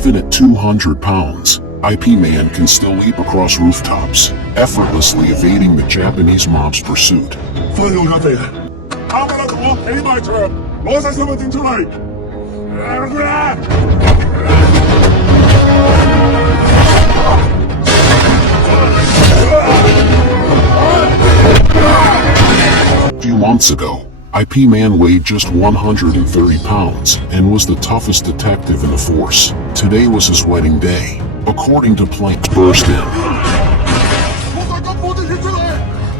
Even at 200 pounds, IP Man can still leap across rooftops, effortlessly evading the Japanese mob's pursuit. 方向咖啡，阿巴拉图起埋牆，攞晒身份證出嚟。A few months ago, IP Man weighed just 130 pounds and was the toughest detective in the force. Today was his wedding day. According to Plank, burst in. 攞晒金寶啲血出嚟，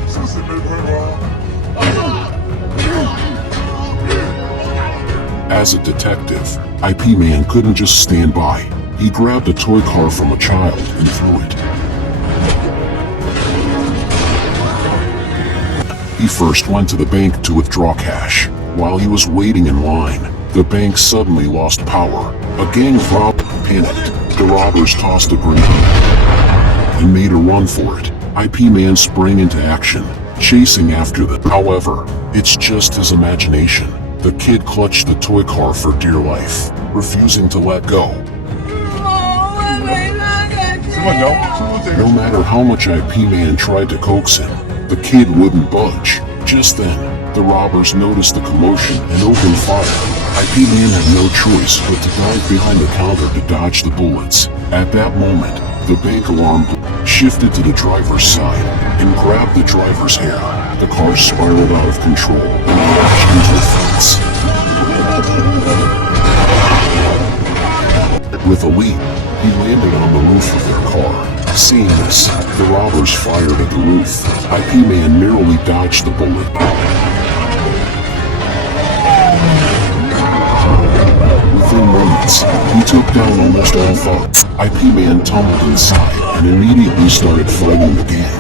收線俾佢啊！ As a detective, IP Man couldn't just stand by. He grabbed a toy car from a child and threw it. He first went to the bank to withdraw cash. While he was waiting in line, the bank suddenly lost power. A gang of robbers panicked. The robbers tossed a grenade and made a run for it. IP Man sprang into action, chasing after them. However, it's just his imagination. The kid clutched the toy car for dear life, refusing to let go. No matter how much IP Man tried to coax him, the kid wouldn't budge. Just then, the robbers noticed the commotion and opened fire. IP Man had no choice but to dive behind the counter to dodge the bullets. At that moment, the bank alarm shifted to the driver's side and grabbed the driver's hair. The car spiraled out of control and crashed into the fence. With a leap, he landed on the roof of their car. Seeing this, the robbers fired at the roof. IP Man narrowly dodged the bullet. Within moments, he took down almost all thugs. IP Man tumbled inside and immediately started fighting the gang.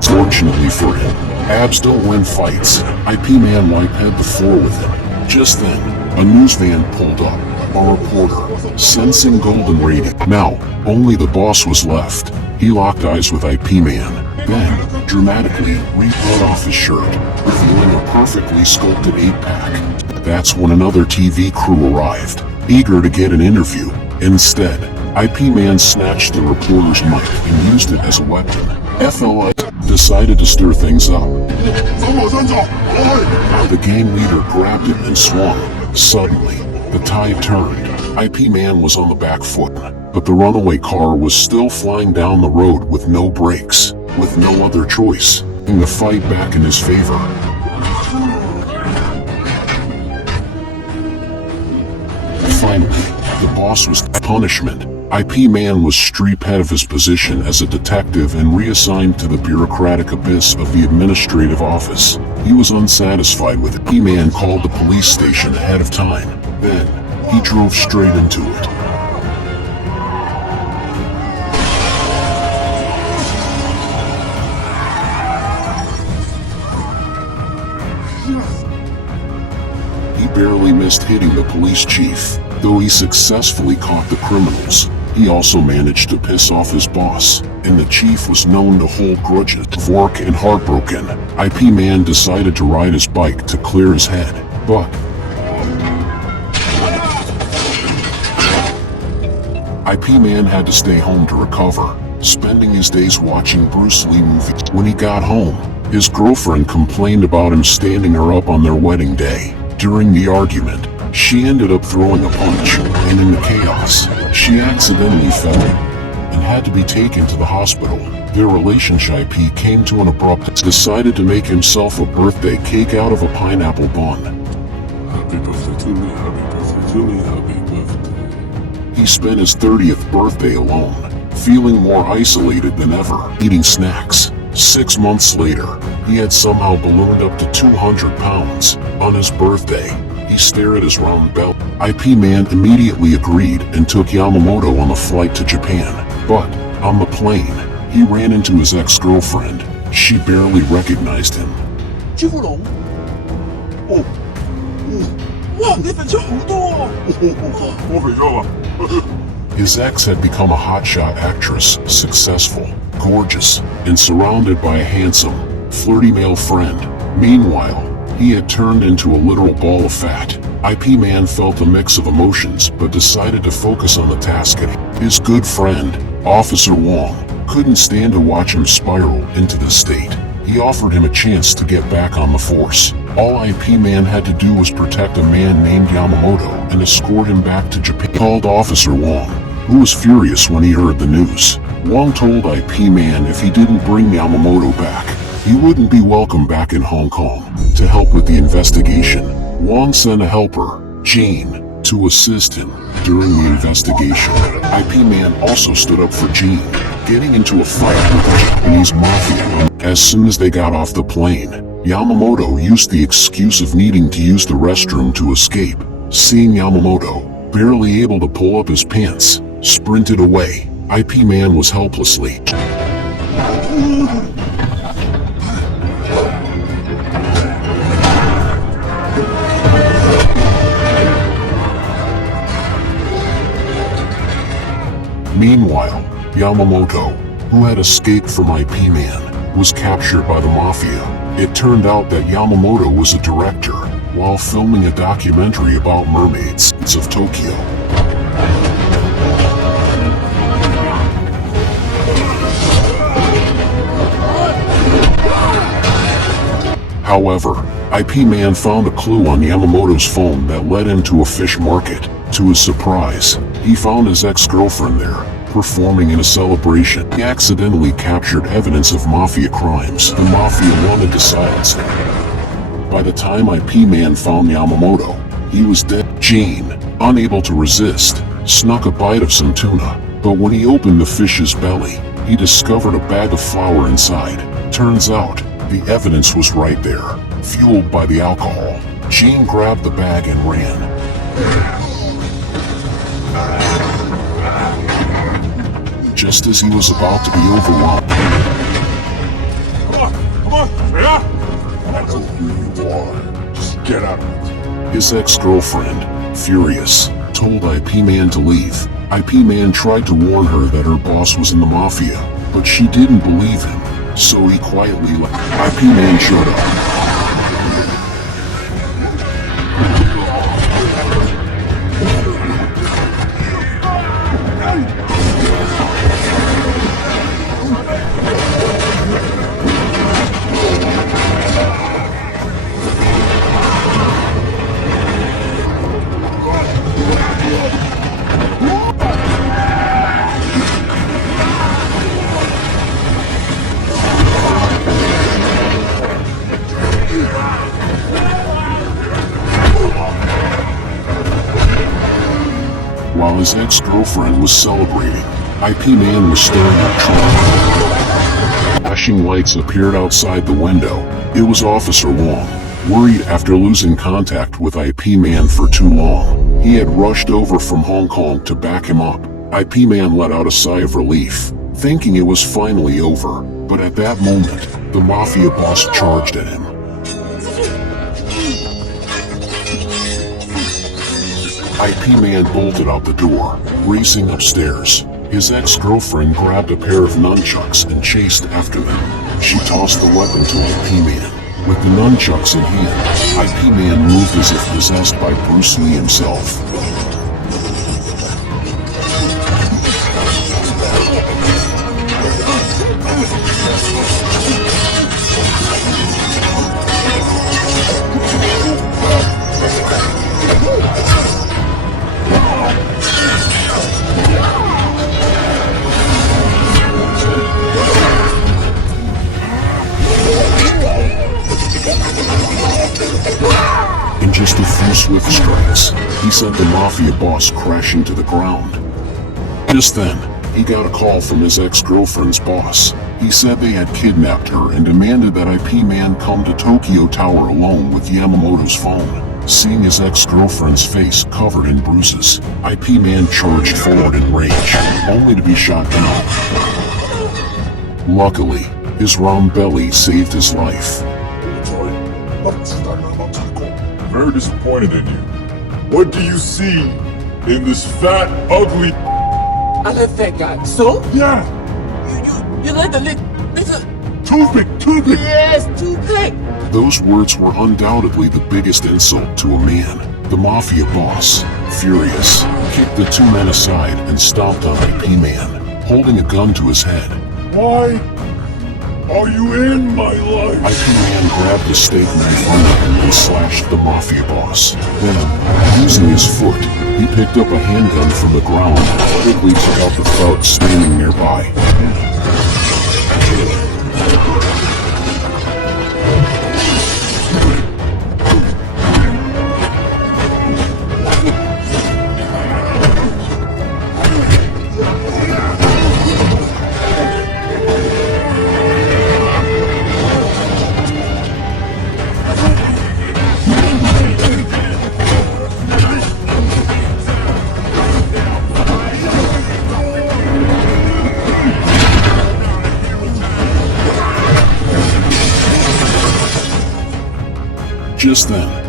Fortunately for him, abs don't win fights. IP Man wiped the floor with him. Just then, a news van pulled up. A reporter, sensing golden rating. Now, only the boss was left. He locked eyes with IP Man, then, dramatically, re-pulled off his shirt, revealing a perfectly sculpted 8-pack. That's when another TV crew arrived, eager to get an interview. Instead, IP Man snatched the reporter's mic and used it as a weapon. FLI decided to stir things up. The gang leader grabbed him and swung. Suddenly, the tide turned. IP Man was on the back foot, but the runaway car was still flying down the road with no brakes, with no other choice, and the fight back in his favor. Finally, the boss was punishment. IP Man was stripped out of his position as a detective and reassigned to the bureaucratic abyss of the administrative office. He was unsatisfied with it. IP Man called the police station ahead of time. Then, he drove straight into it. He barely missed hitting the police chief. Though he successfully caught the criminals, he also managed to piss off his boss, and the chief was known to hold grudges. Fork and heartbroken, IP Man decided to ride his bike to clear his head, but IP Man had to stay home to recover, spending his days watching Bruce Lee movies. When he got home, his girlfriend complained about him standing her up on their wedding day. During the argument, she ended up throwing a punch, and in the chaos, she accidentally fell and had to be taken to the hospital. Their relationship came to an abrupt end. Decided to make himself a birthday cake out of a pineapple bun. Happy birthday to me, happy birthday to me, happy birthday. He spent his 30th birthday alone, feeling more isolated than ever, eating snacks. 6 months later, he had somehow ballooned up to 200 pounds. On his birthday, he stared at his round belly. IP Man immediately agreed and took Yamamoto on the flight to Japan. But, on the plane, he ran into his ex-girlfriend. She barely recognized him. 朱富龍，哦，哇，你肥咗好多啊！我肥咗啊！ His ex had become a hotshot actress, successful, gorgeous and surrounded by a handsome, flirty male friend. Meanwhile, he had turned into a literal ball of fat. IP Man felt a mix of emotions but decided to focus on the task at hand. His good friend, Officer Wong, couldn't stand to watch him spiral into this state. He offered him a chance to get back on the force. All IP Man had to do was protect a man named Yamamoto and escort him back to Japan. He called Officer Wong, who was furious when he heard the news. Wong told IP Man if he didn't bring Yamamoto back, he wouldn't be welcome back in Hong Kong. To help with the investigation, Wong sent a helper, Jean, to assist him during the investigation. IP Man also stood up for Jean, getting into a fight with the Japanese mafia. As soon as they got off the plane, Yamamoto used the excuse of needing to use the restroom to escape. Seeing Yamamoto, barely able to pull up his pants, sprinted away. IP Man was helplessly. Meanwhile, Yamamoto, who had escaped from IP Man, was captured by the mafia. It turned out that Yamamoto was a director while filming a documentary about mermaids of Tokyo. However, IP Man found a clue on Yamamoto's phone that led him to a fish market. To his surprise, he found his ex-girlfriend there, performing in a celebration. He accidentally captured evidence of mafia crimes. The mafia wanted to silence him. By the time IP Man found Yamamoto, he was dead. Jean, unable to resist, snuck a bite of some tuna, but when he opened the fish's belly, he discovered a bag of flour inside. Turns out, the evidence was right there. Fueled by the alcohol, Jean grabbed the bag and ran. Just as he was about to be overwhelmed. Come on, yeah? I know who you are. Just get out of it. His ex-girlfriend, furious, told IP Man to leave. IP Man tried to warn her that her boss was in the mafia, but she didn't believe him, so he quietly left. IP Man showed up. While his ex-girlfriend was celebrating, IP Man was staring at Trump. Flashing lights appeared outside the window. It was Officer Wong. Worried after losing contact with IP Man for too long, he had rushed over from Hong Kong to back him up. IP Man let out a sigh of relief, thinking it was finally over. But at that moment, the mafia boss charged at him. IP Man bolted out the door, racing upstairs. His ex-girlfriend grabbed a pair of nunchucks and chased after them. She tossed the weapon to IP Man. With the nunchucks in hand, IP Man moved as if possessed by Bruce Lee himself. In just a few swift strikes, he sent the mafia boss crashing to the ground. Just then, he got a call from his ex-girlfriend's boss. He said they had kidnapped her and demanded that IP Man come to Tokyo Tower alone with Yamamoto's phone. Seeing his ex-girlfriend's face covered in bruises, IP Man charged forward in rage, only to be shot down. Luckily, his round belly saved his life. Very disappointed in you. What do you see in this fat, ugly... I left that guy. So? Yeah, 原来的那个 Toothpick, toothpick! Yes, toothpick. Those words were undoubtedly the biggest insult to a man. The mafia boss, furious, kicked the two men aside and stomped on IP Man, holding a gun to his head. Why are you in my life? IP Man grabbed the steak knife under him and slashed the mafia boss. Then, using his foot, he picked up a handgun from the ground and quickly took out the thug standing nearby. Just then,